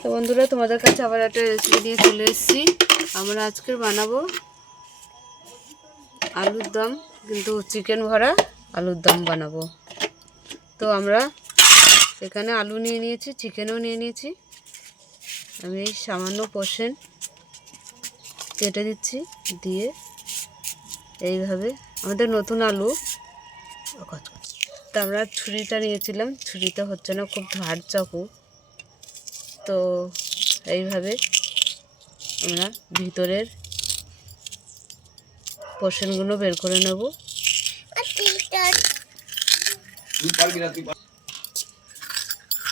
তো বন্ধুরা, তোমাদের কাছে আবার একটা রেসিপি নিয়ে চলে এসেছি। আমরা আজকে বানাবো আলুর দম, কিন্তু চিকেন ভরা আলুর দম বানাবো। তো আমরা এখানে আলু নিয়ে নিয়েছি, চিকেনও নিয়ে নিয়েছি। আমি এই সামান্য পোর্শন কেটে দিচ্ছি, দিয়ে এইভাবে আমাদের নতুন আলু। তো আমরা ছুরিটা নিয়েছিলাম, ছুরিটা হচ্ছে না, খুব ধার চাকু। তো এইভাবে আমরা ভিতরের পোর্শনগুলো বের করে নেব।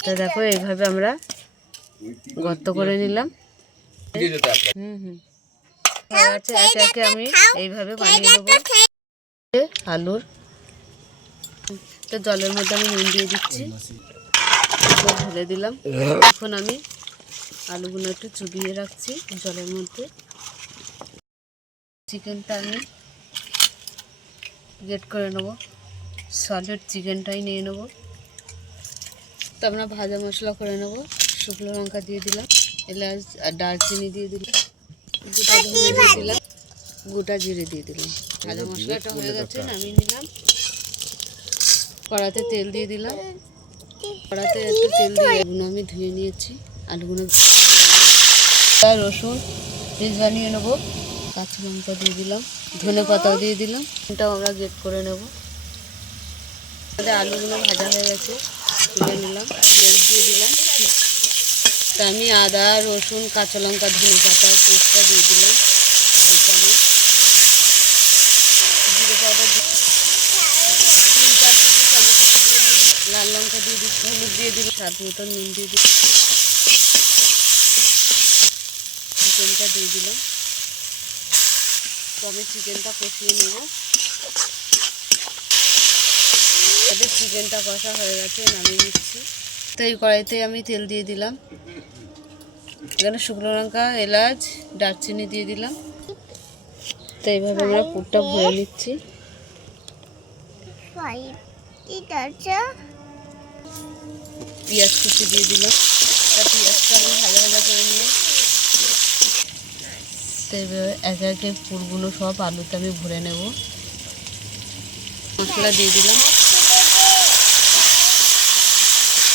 তো দেখো, এইভাবে আমরা গর্ত করে নিলাম। আচ্ছা, একে একে আমি এইভাবে বানিয়ে নেব আলুর। তো জলের মধ্যে আমি নুন দিয়ে দিচ্ছি, ঢেলে দিলাম। এখন আমি আলুগুলো একটু চুবিয়ে রাখছি জলের মধ্যে। চিকেনটা আমি গ্রেট করে নেব, সলিড চিকেনটাই নিয়ে নেব। তো আমরা ভাজা মশলা করে নেব। শুকনো লঙ্কা দিয়ে দিলাম, এলাচ আর দারচিনি দিয়ে দিলাম, গোটা ধনে দিয়ে দিলাম, গোটা জিরে দিয়ে দিলাম। ভাজা মশলাটা হয়ে গেছে, নামিয়ে নিলাম। কড়াতে তেল দিয়ে দিলাম। কড়াতে একটু তেল দিয়ে আলুগুলো আমি ধুয়ে নিয়েছি। আলুগুলো রসুন পেস্ট বানিয়ে নেবো। কাঁচা লঙ্কা দিয়ে দিলাম, ধনে পাতাও দিয়ে দিলাম। এটাও আমরা গ্রেট করে নেব। আলুগুলো ভাজা হয়ে গেছে, তুলে নিলাম, পেঁয়াজ দিয়ে দিলাম। তা আমি আদা, রসুন, কাঁচা লঙ্কা, ধনে পাতার পেস্টটা দিয়ে দিলাম। জিরে পাউডার লাল লঙ্কা দিয়ে দিচ্ছি, হলুদ দিয়ে দিলাম, স্বাদ মতন নুন দিয়ে দিলাম, চিকেনটা দিয়ে দিলাম। তো আমি চিকেনটা কষিয়ে নেব। তাদের চিকেনটা কষা হয়ে গেছে, নামিয়ে নিচ্ছি। তো এই কড়াইতে আমি তেল দিয়ে দিলাম। এখানে শুকনো লঙ্কা, এলাচ, দারচিনি দিয়ে দিলাম। তো এইভাবে আমরা পুরটা ভরে নিচ্ছি। পেঁয়াজ কুচি দিয়ে দিলাম। তা পেঁয়াজটা আমি ভাজা ভাজা করে নিয়ে তো এইভাবে একে একে পুরগুলো সব আলুতে আমি ভরে নেব। মশলা দিয়ে দিলাম,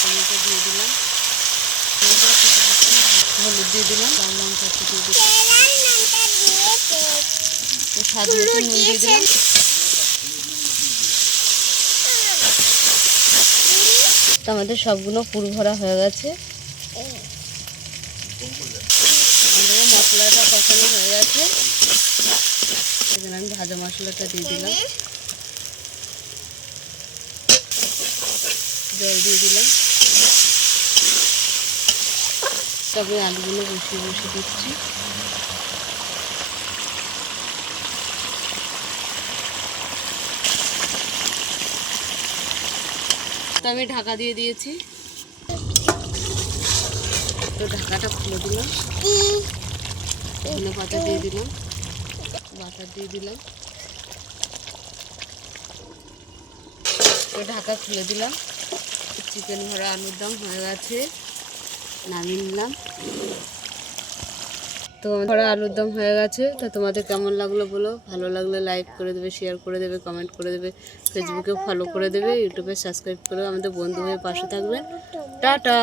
টমেটো দিয়ে দিলাম, হলুদ দিয়ে দিলাম, লাল লঙ্কা দিয়ে দিলাম, স্বাদ মতো নুন দিয়ে দিলাম। তো আমাদের সবগুলো পুর ভরা হয়ে গেছে। আমাদের মশলাটা কষানো হয়ে গেছে। এখানে আমি ভাজা মশলাটা দিয়ে দিলাম, জল দিয়ে দিলাম। তবে আলুগুলো বসিয়ে বসিয়ে দিচ্ছি। তো আমি ঢাকা দিয়ে দিয়েছি। তো ঢাকাটা খুলে দিলাম, ধনে পাতা দিয়ে দিলাম, বাটার দিয়ে দিলাম। তো ঢাকা খুলে দিলাম। চিকেন ভরা আলুর দম হয়ে গেছে, নামিয়ে নিলাম। তো ভরা আলুর দম হয়ে গেছে। তো তোমাদের কেমন লাগলো বলো। ভালো লাগলে লাইক করে দেবে, শেয়ার করে দেবে, কমেন্ট করে দেবে, ফেসবুকে ফলো করে দেবে, ইউটিউবে সাবস্ক্রাইব করে আমাদের বন্ধু হয়ে পাশে থাকবেন। টাটা।